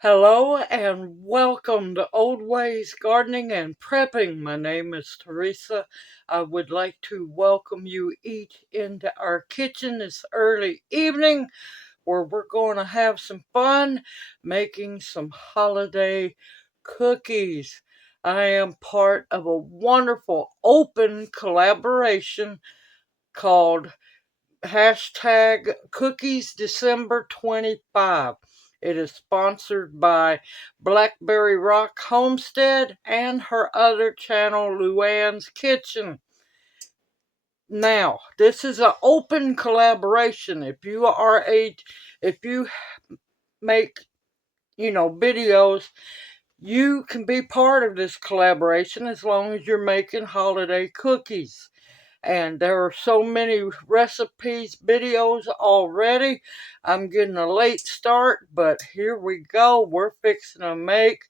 Hello and welcome to Old Ways Gardening and Prepping. My name is Teresa. I would like to welcome you each into our kitchen this early evening where we're going to have some fun making some holiday cookies. I am part of a wonderful open collaboration called hashtag Cookies December 25. It is sponsored by Blackberry Rock Homestead and her other channel, Luann's Kitchen. Now, this is an open collaboration. If you make, videos, you can be part of this collaboration as long as you're making holiday cookies. And there are so many recipes, videos already. I'm getting a late start, but here we go. We're fixing to make,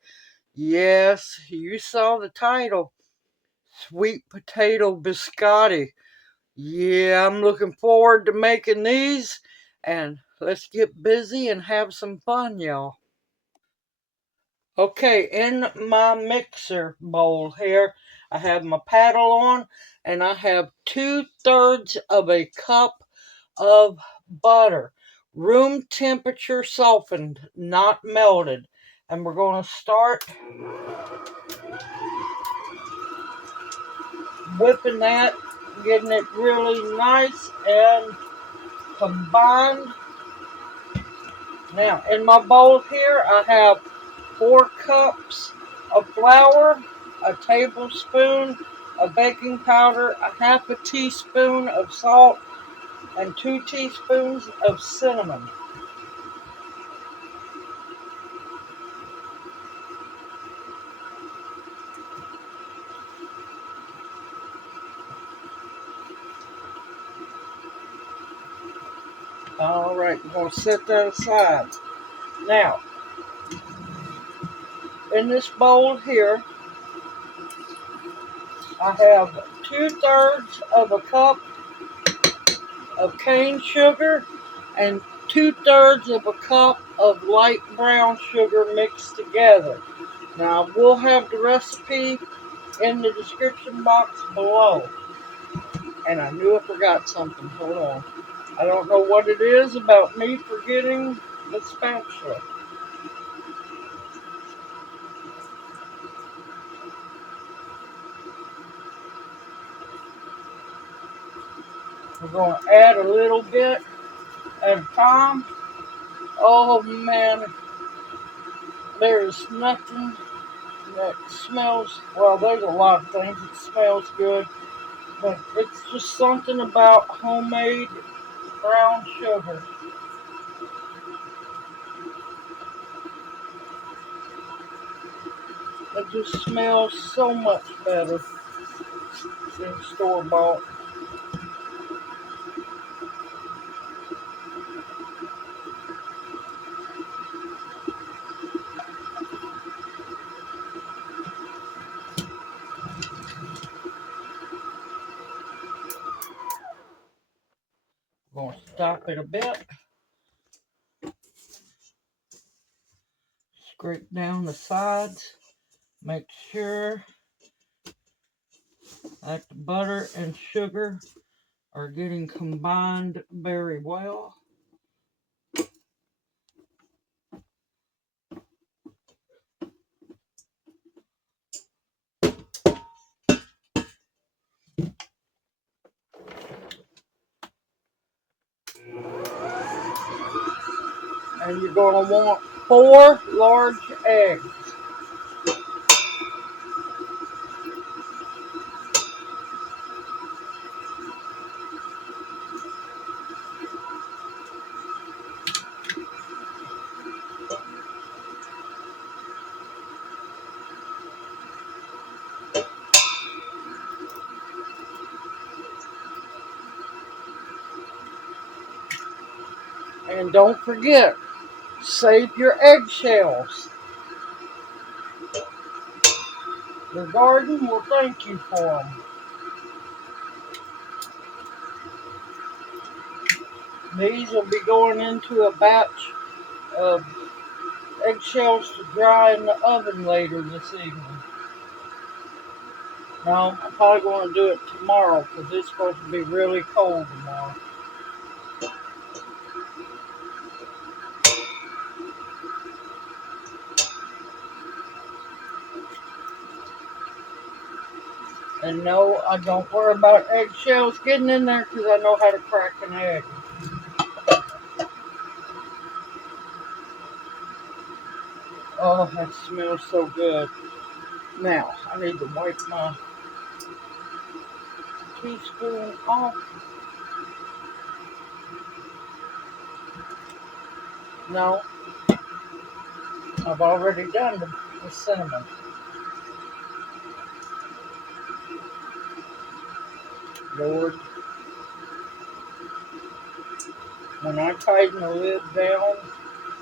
yes, you saw the title, sweet potato biscotti. Yeah, I'm looking forward to making these, and let's get busy and have some fun, y'all. Okay, in my mixer bowl here, I have my paddle on, and I have 2/3 of a cup of butter, room temperature softened, not melted. And we're going to start whipping that, getting it really nice and combined. Now, in my bowl here, I have 4 cups of flour, a tablespoon of baking powder, a half a teaspoon of salt, and 2 teaspoons of cinnamon. All right, we're going to set that aside. Now, in this bowl here, I have 2/3 of a cup of cane sugar and 2/3 of a cup of light brown sugar mixed together. Now, we'll have the recipe in the description box below. And I knew I forgot something. Hold on. I don't know what it is about me forgetting the spatula. We're going to add a little bit at a time. Oh man, there is nothing that smells, well, there's a lot of things that smells good, but it's just something about homemade brown sugar. It just smells so much better than store-bought. I'm going to stop it a bit. Scrape down the sides. Make sure that the butter and sugar are getting combined very well. And you're going to want 4 large eggs. And don't forget, save your eggshells. The garden will thank you for them. These will be going into a batch of eggshells to dry in the oven later this evening. No, I'm probably going to do it tomorrow because it's supposed to be really cold tomorrow. And no, I don't worry about eggshells getting in there because I know how to crack an egg. Oh, that smells so good. Now, I need to wipe my teaspoon off. No, I've already done the cinnamon. Lord, when I tighten the lid down,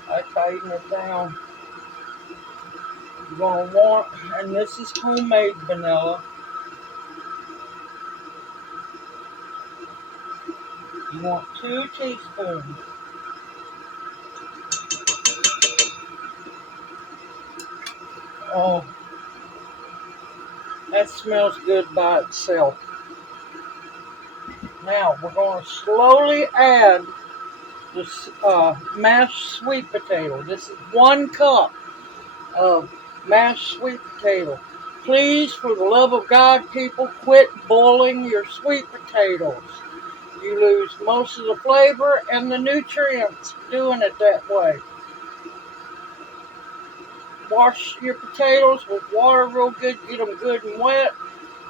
I tighten it down. You're going to want, and this is homemade vanilla, you want 2 teaspoons. Oh, that smells good by itself. Now, we're going to slowly add this mashed sweet potato. This is 1 cup of mashed sweet potato. Please, for the love of God, people, quit boiling your sweet potatoes. You lose most of the flavor and the nutrients doing it that way. Wash your potatoes with water real good, get them good and wet,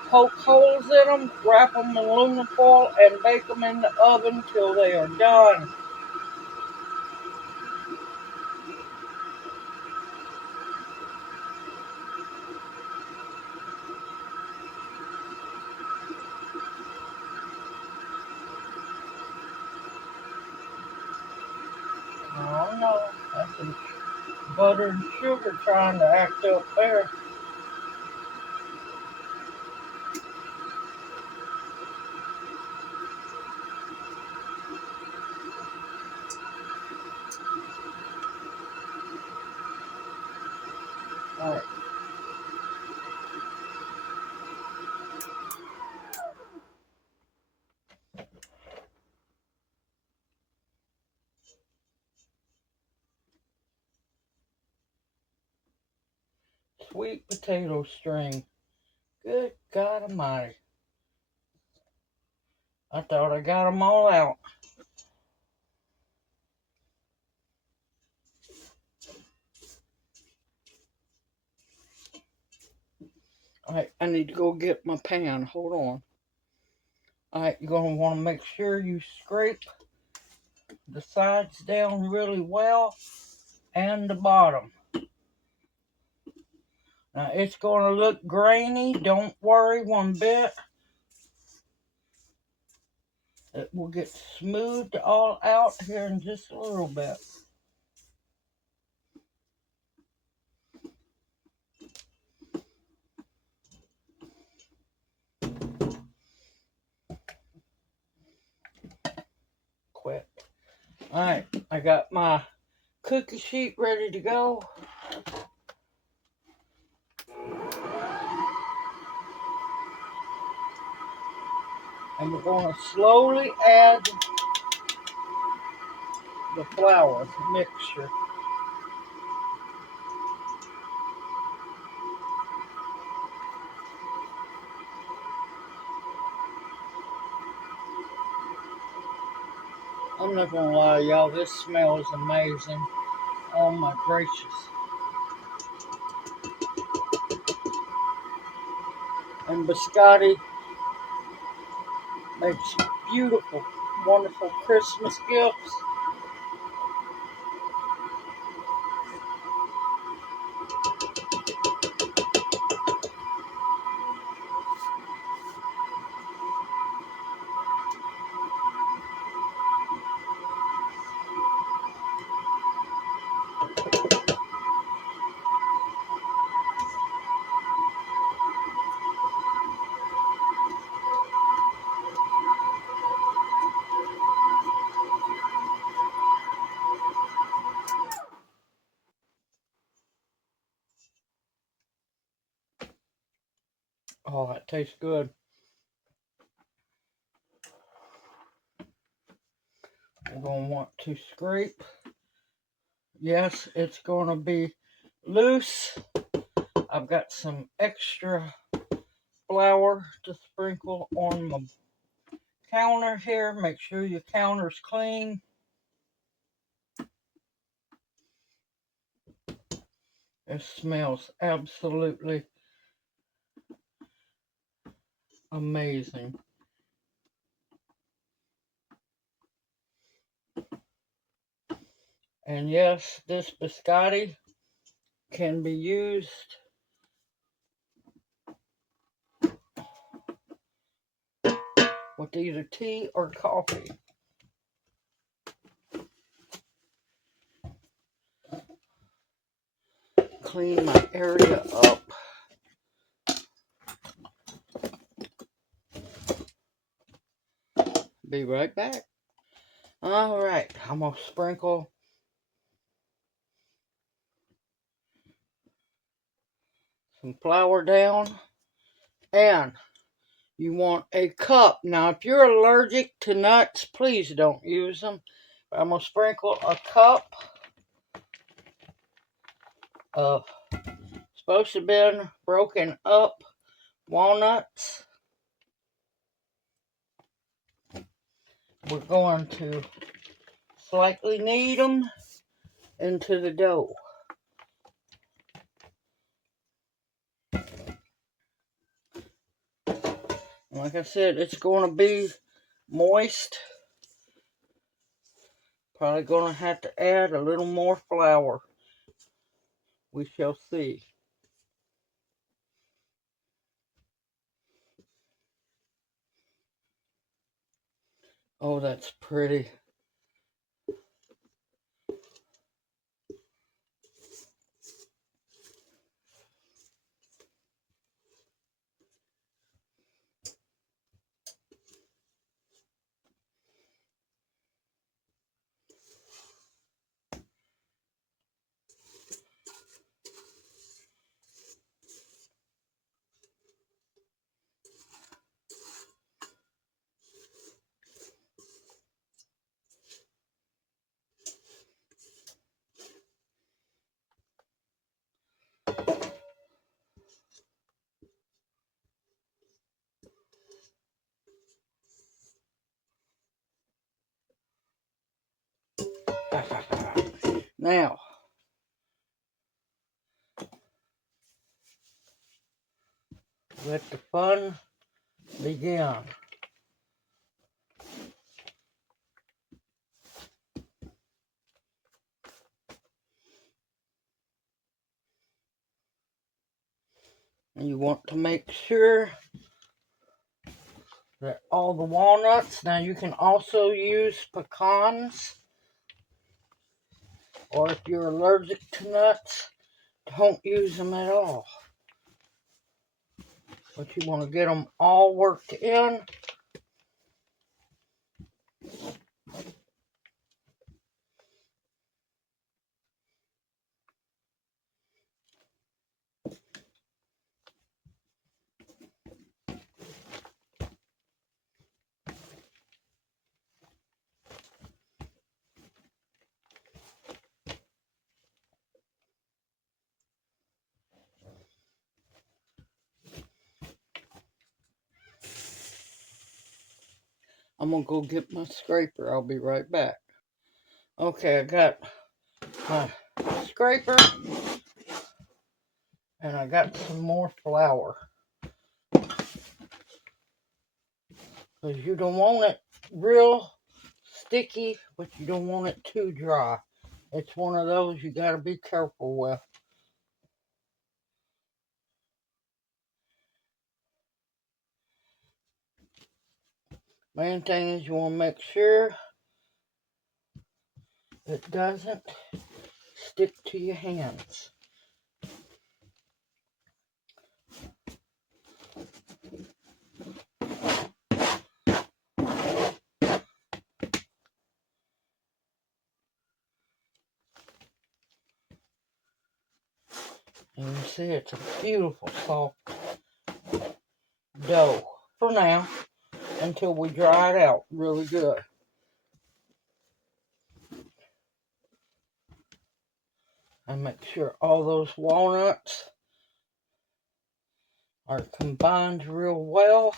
poke holes in them, wrap them in aluminum foil, and bake them in the oven till they are done. Oh no, that's some butter and sugar trying to act up there. All right. Sweet potato string. Good God Almighty. I thought I got them all out. Alright, I need to go get my pan. Hold on. Alright, you're going to want to make sure you scrape the sides down really well and the bottom. Now, it's going to look grainy. Don't worry one bit. It will get smoothed all out here in just a little bit. Quit. Alright, I got my cookie sheet ready to go. And we're going to slowly add the flour mixture. I'm not going to lie, y'all, this smells amazing. Oh my gracious. And Biscotti makes beautiful, wonderful Christmas gifts. Oh, that tastes good. We're going to want to scrape. Yes, it's going to be loose. I've got some extra flour to sprinkle on my counter here. Make sure your counter's clean. It smells absolutely amazing. And yes, this biscotti can be used with either tea or coffee. Clean my area up. Be right back. All right, I'm going to sprinkle some flour down, and you want a cup. Now, if you're allergic to nuts, please don't use them. But I'm going to sprinkle a cup of supposed to have been broken up walnuts. We're going to slightly knead them into the dough. Like I said, it's going to be moist. Probably going to have to add a little more flour. We shall see. Oh, that's pretty. Now, let the fun begin. And you want to make sure that all the walnuts, now you can also use pecans, or if you're allergic to nuts, don't use them at all. But you want to get them all worked in. I'm going to go get my scraper. I'll be right back. Okay, I got my scraper, and I got some more flour. Because you don't want it real sticky, but you don't want it too dry. It's one of those you got to be careful with. Main thing is you want to make sure it doesn't stick to your hands. And you see it's a beautiful soft dough for now until we dry it out really good. And make sure all those walnuts are combined real well.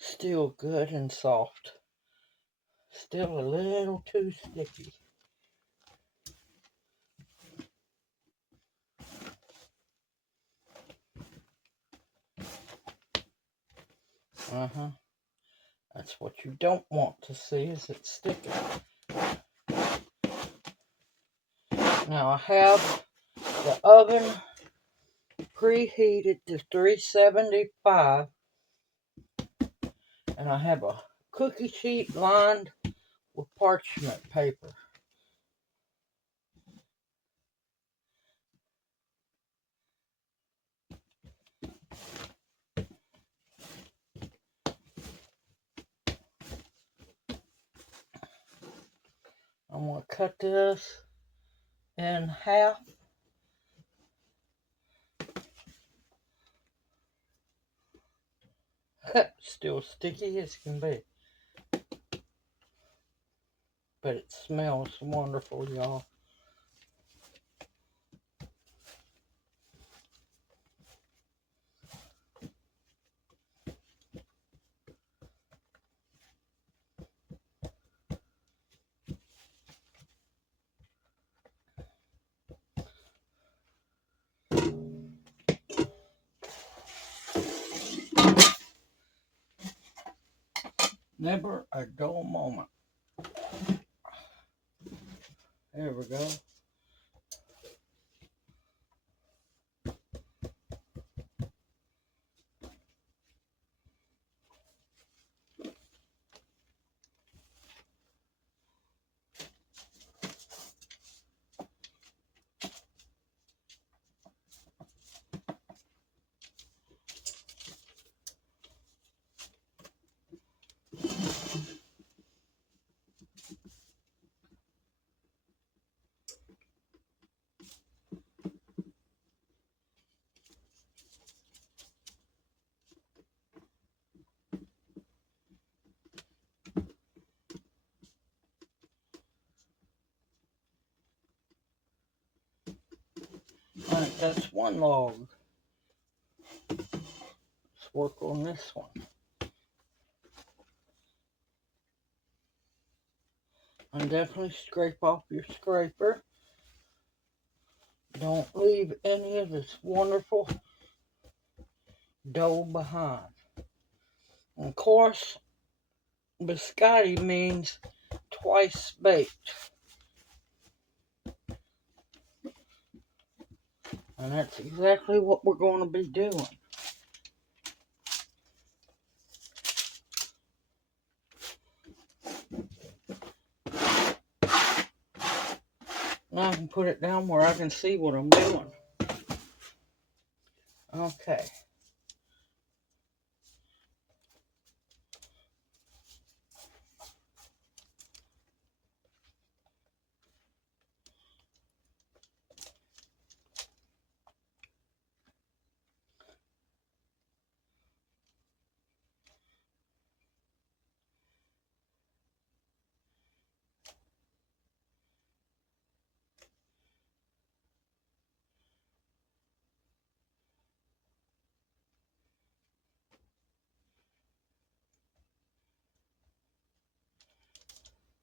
Still good and soft. Still a little too sticky. That's what you don't want to see, is it sticky. Now I have the oven preheated to 375, and I have a cookie sheet lined with parchment paper. I'm going to cut this in half. Still sticky as can be. But it smells wonderful, y'all. Never a dull moment. There we go. Alright, that's one log. Let's work on this one. And definitely scrape off your scraper. Don't leave any of this wonderful dough behind. And of course, biscotti means twice baked. And that's exactly what we're going to be doing. Now I can put it down where I can see what I'm doing. Okay.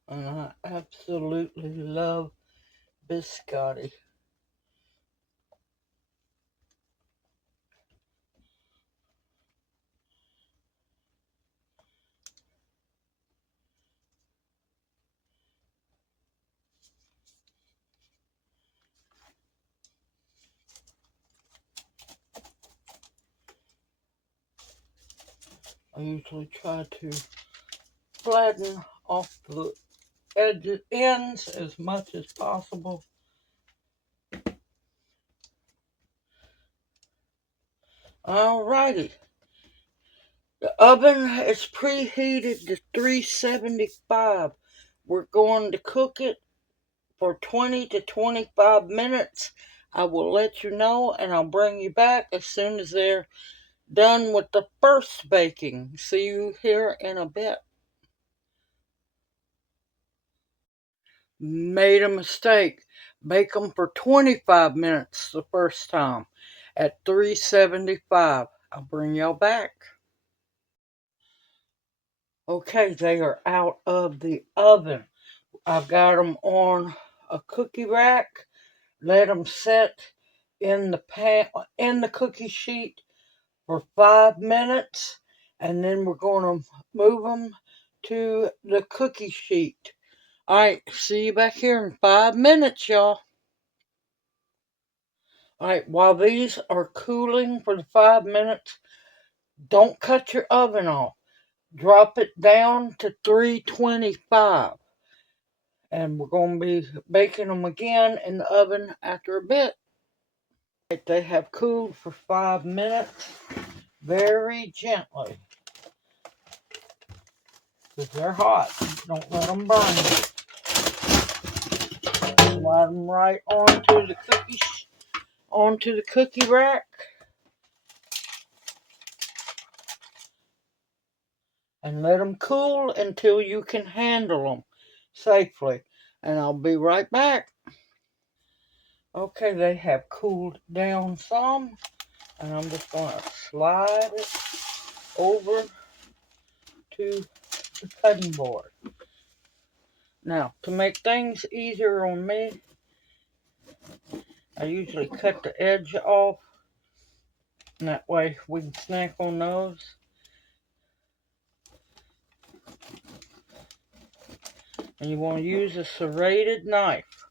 And I absolutely love biscotti. I usually try to flatten off the ends as much as possible. Alrighty. The oven is preheated to 375. We're going to cook it for 20 to 25 minutes. I will let you know and I'll bring you back as soon as they're done with the first baking. See you here in a bit. Made a mistake. Bake them for 25 minutes the first time at 375. I'll bring y'all back. Okay, they are out of the oven. I've got them on a cookie rack. Let them set in the pan, in the cookie sheet for 5 minutes, and then we're going to move them to the cookie sheet. All right, see you back here in 5 minutes, y'all. All right, while these are cooling for the 5 minutes, don't cut your oven off. Drop it down to 325. And we're going to be baking them again in the oven after a bit. They have cooled for 5 minutes very gently because they're hot. Don't let them burn. Slide them right onto the cookie rack, and let them cool until you can handle them safely. And I'll be right back. Okay, they have cooled down some, and I'm just going to slide it over to the cutting board. Now, to make things easier on me, I usually cut the edge off, and that way we can snack on those. And you want to use a serrated knife.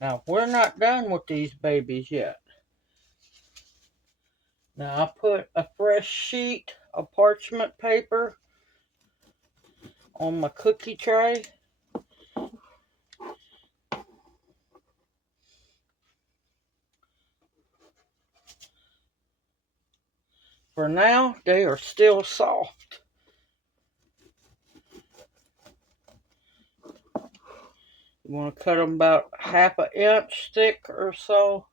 Now, we're not done with these babies yet. Now, I put a fresh sheet of parchment paper on my cookie tray. For now, they are still soft. You want to cut them about 1/2 inch thick or so.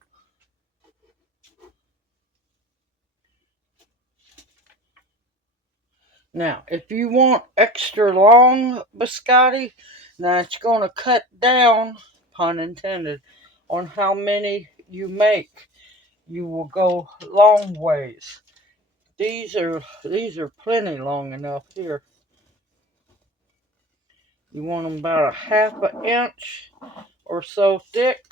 Now, if you want extra long biscotti, now it's going to cut down, pun intended, on how many you make. You will go long ways. These are plenty long enough here. You want them about 1/2 inch or so thick.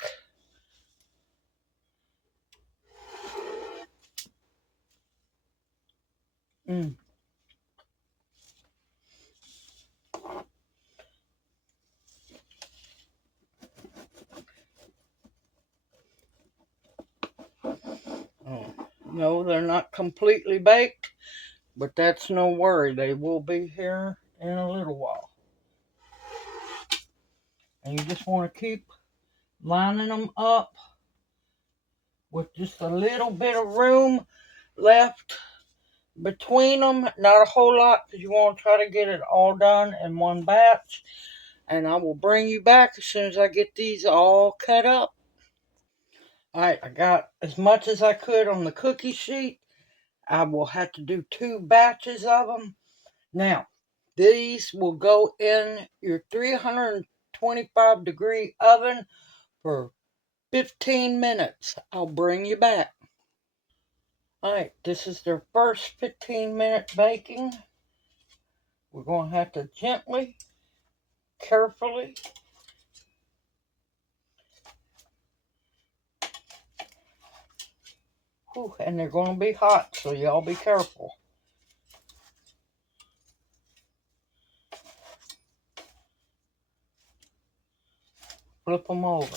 Oh, no, they're not completely baked, but that's no worry. They will be here in a little while. And you just want to keep lining them up with just a little bit of room left between them. Not a whole lot, because you want to try to get it all done in one batch. And I will bring you back as soon as I get these all cut up. Alright, I got as much as I could on the cookie sheet. I will have to do 2 batches of them. Now, these will go in your 325-degree oven for 15 minutes. I'll bring you back. Alright, this is their first 15-minute baking. We're going to have to gently, carefully, and they're going to be hot, so y'all be careful. Flip them over.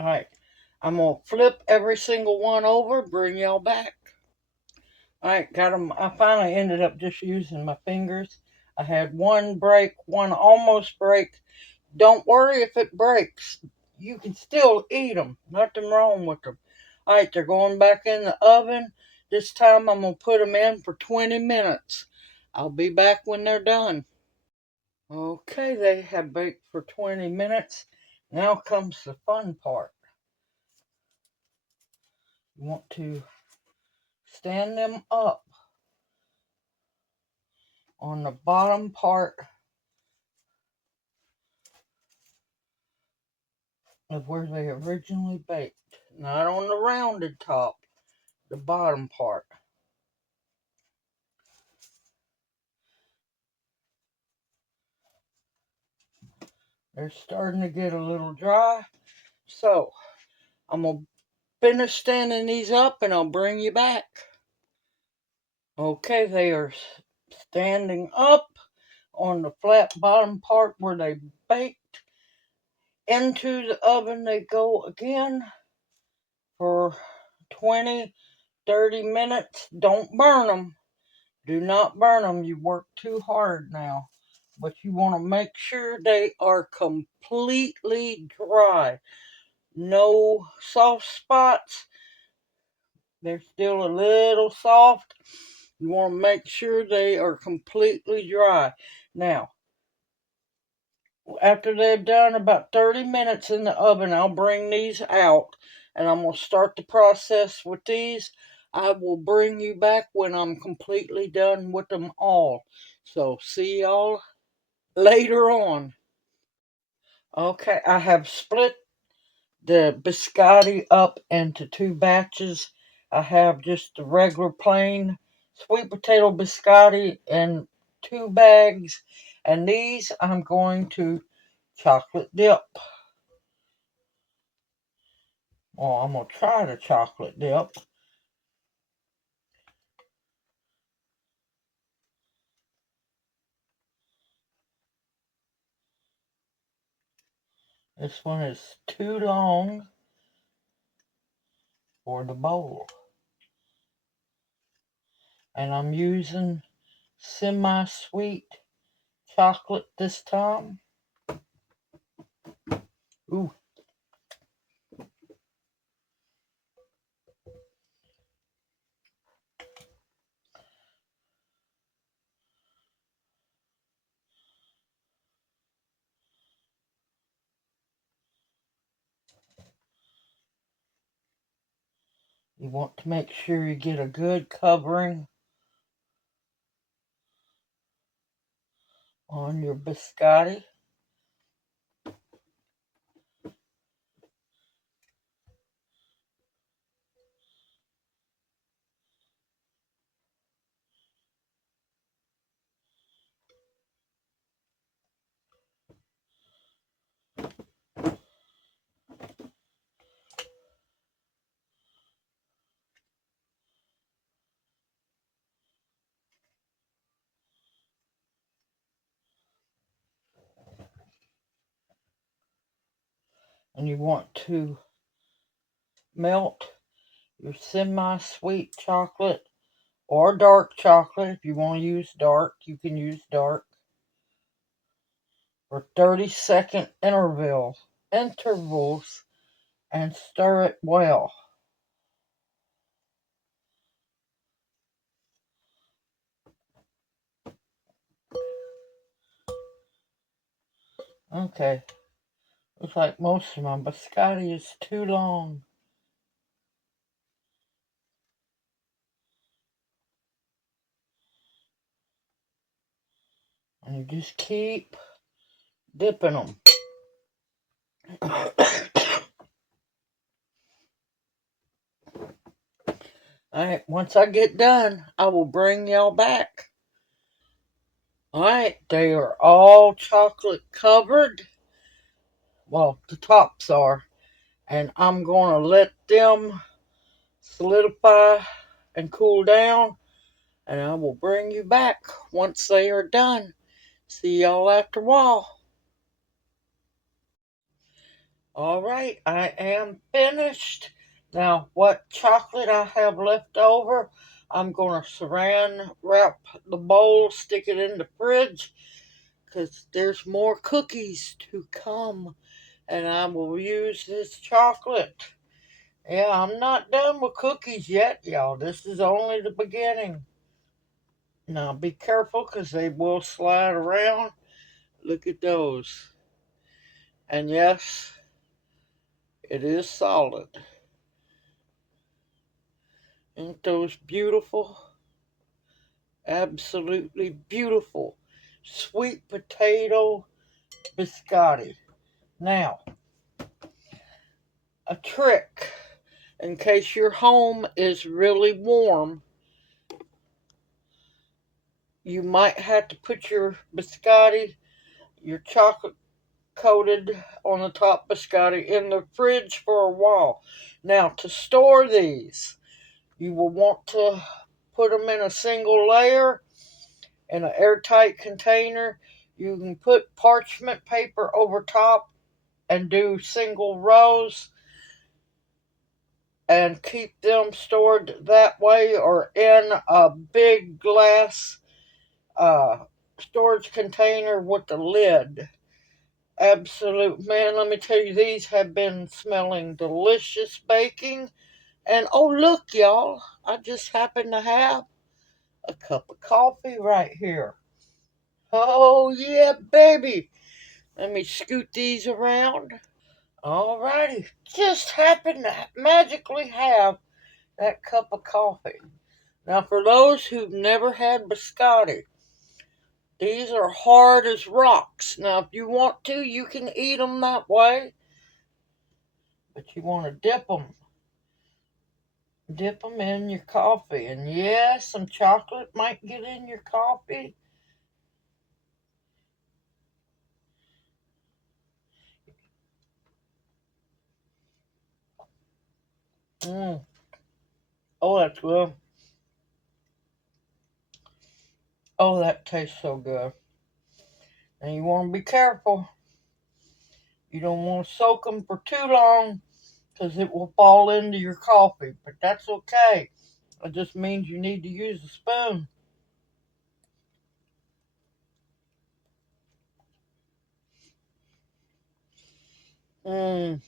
Alright, I'm going to flip every single one over, bring y'all back. Alright, got them. I finally ended up just using my fingers. I had one break, one almost break. Don't worry if it breaks. You can still eat them. Nothing wrong with them. All right, they're going back in the oven. This time I'm going to put them in for 20 minutes. I'll be back when they're done. Okay, they have baked for 20 minutes. Now comes the fun part. You want to stand them up on the bottom part of where they originally baked. Not on the rounded top, the bottom part. They're starting to get a little dry. So, I'm going to finish standing these up and I'll bring you back. Okay, they are standing up on the flat bottom part where they baked. Into the oven they go again for 20, 30 minutes. Don't burn them. Do not burn them. You work too hard now. But you want to make sure they are completely dry. No soft spots. They're still a little soft. You want to make sure they are completely dry. Now, after they've done about 30 minutes in the oven, I'll bring these out and I'm going to start the process with these. I will bring you back when I'm completely done with them all. So, see y'all later on. Okay, I have split the biscotti up into two batches. I have just the regular plain sweet potato biscotti in 2 bags, and these I'm going to chocolate dip. Well, I'm going to try the chocolate dip. This one is too long for the bowl. And I'm using semi-sweet chocolate this time. Ooh. You want to make sure you get a good covering on your biscotti. And you want to melt your semi-sweet chocolate or dark chocolate. If you want to use dark, you can use dark. For 30-second intervals and stir it well. Okay, looks like most of my biscotti is too long. And you just keep dipping them. Alright, once I get done, I will bring y'all back. Alright, they are all chocolate covered. Well, the tops are. And I'm going to let them solidify and cool down. And I will bring you back once they are done. See y'all after a while. Alright, I am finished. Now, what chocolate I have left over, I'm going to saran wrap the bowl, stick it in the fridge, because there's more cookies to come. And I will use this chocolate. Yeah, I'm not done with cookies yet, y'all. This is only the beginning. Now be careful because they will slide around. Look at those. And yes, it is solid. Ain't those beautiful? Absolutely beautiful. Sweet potato biscotti. Now, a trick. In case your home is really warm, you might have to put your biscotti, your chocolate coated on the top biscotti, in the fridge for a while. Now, to store these, you will want to put them in a single layer in an airtight container. You can put parchment paper over top and do single rows and keep them stored that way, or in a big glass storage container with the lid. Absolute, man, let me tell you, these have been smelling delicious baking. And oh, look, y'all, I just happen to have a cup of coffee right here. Oh, yeah, baby. Let me scoot these around. Alrighty, just happen to magically have that cup of coffee. Now, for those who've never had biscotti, these are hard as rocks. Now, if you want to, you can eat them that way, but you want to dip them. Dip them in your coffee. And yes, some chocolate might get in your coffee. Mm. Oh, that's good. Oh, that tastes so good. And you want to be careful. You don't want to soak them for too long because it will fall into your coffee. But that's okay. It just means you need to use a spoon. Mmm.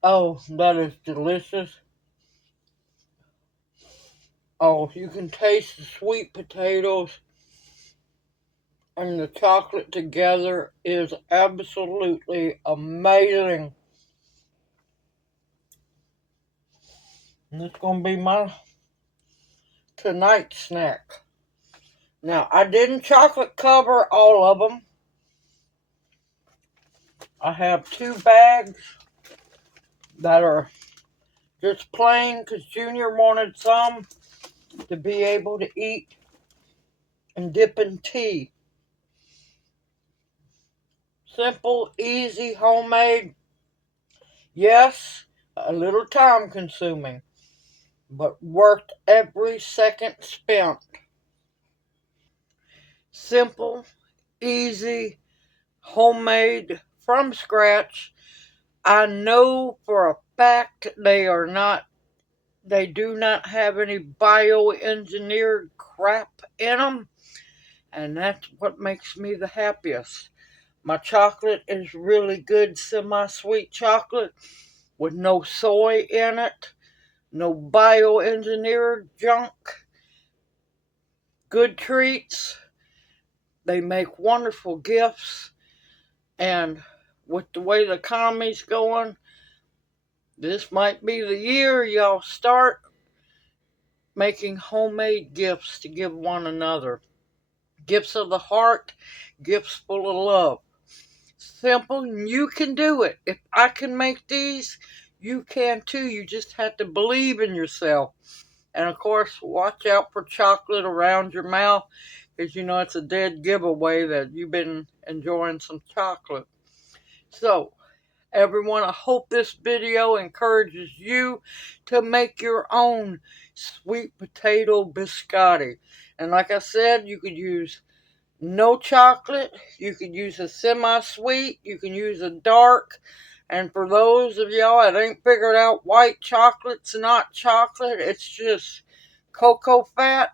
Oh, that is delicious. Oh, you can taste the sweet potatoes and the chocolate together is absolutely amazing. And it's going to be my tonight snack. Now, I didn't chocolate cover all of them. I have 2 bags that are just plain because Junior wanted some to be able to eat and dip in tea. Simple, easy, homemade. Yes, a little time consuming, but worth every second spent. Simple, easy, homemade, from scratch. I know for a fact they do not have any bioengineered crap in them, and that's what makes me the happiest. My chocolate is really good semi-sweet chocolate with no soy in it, no bioengineered junk, good treats. They make wonderful gifts, and with the way the economy's going, this might be the year y'all start making homemade gifts to give one another. Gifts of the heart, gifts full of love. Simple, and you can do it. If I can make these, you can too. You just have to believe in yourself. And of course, watch out for chocolate around your mouth, because you know it's a dead giveaway that you've been enjoying some chocolate. So, everyone, I hope this video encourages you to make your own sweet potato biscotti. And like I said, you could use no chocolate, you could use a semi-sweet, you can use a dark, And for those of y'all that ain't figured out white chocolate's not chocolate, it's just cocoa fat.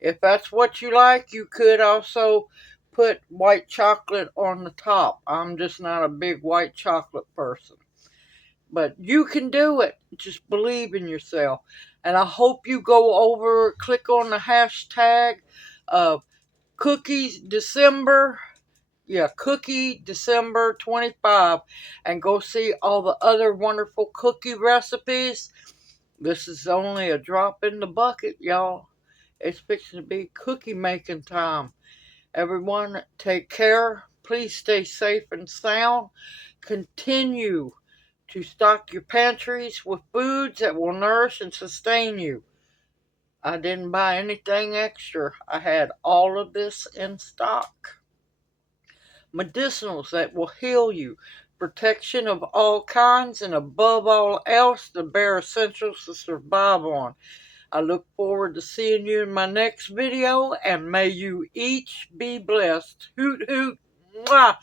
If that's what you like, you could also put white chocolate on the top. I'm just not a big white chocolate person. But you can do it. Just believe in yourself. And I hope you go over, click on the hashtag of Cookies December. Yeah, Cookie December 25. And go see all the other wonderful cookie recipes. This is only a drop in the bucket, y'all. It's fixing to be cookie making time. Everyone, take care. Please stay safe and sound. Continue to stock your pantries with foods that will nourish and sustain you. I didn't buy anything extra. I had all of this in stock. Medicinals that will heal you. Protection of all kinds, and above all else, the bare essentials to survive on. I look forward to seeing you in my next video, and may you each be blessed. Hoot hoot. Mwah.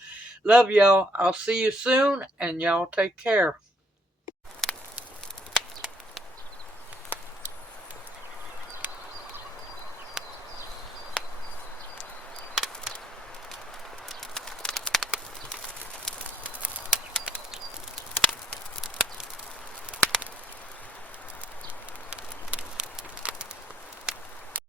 Love y'all. I'll see you soon, and y'all take care.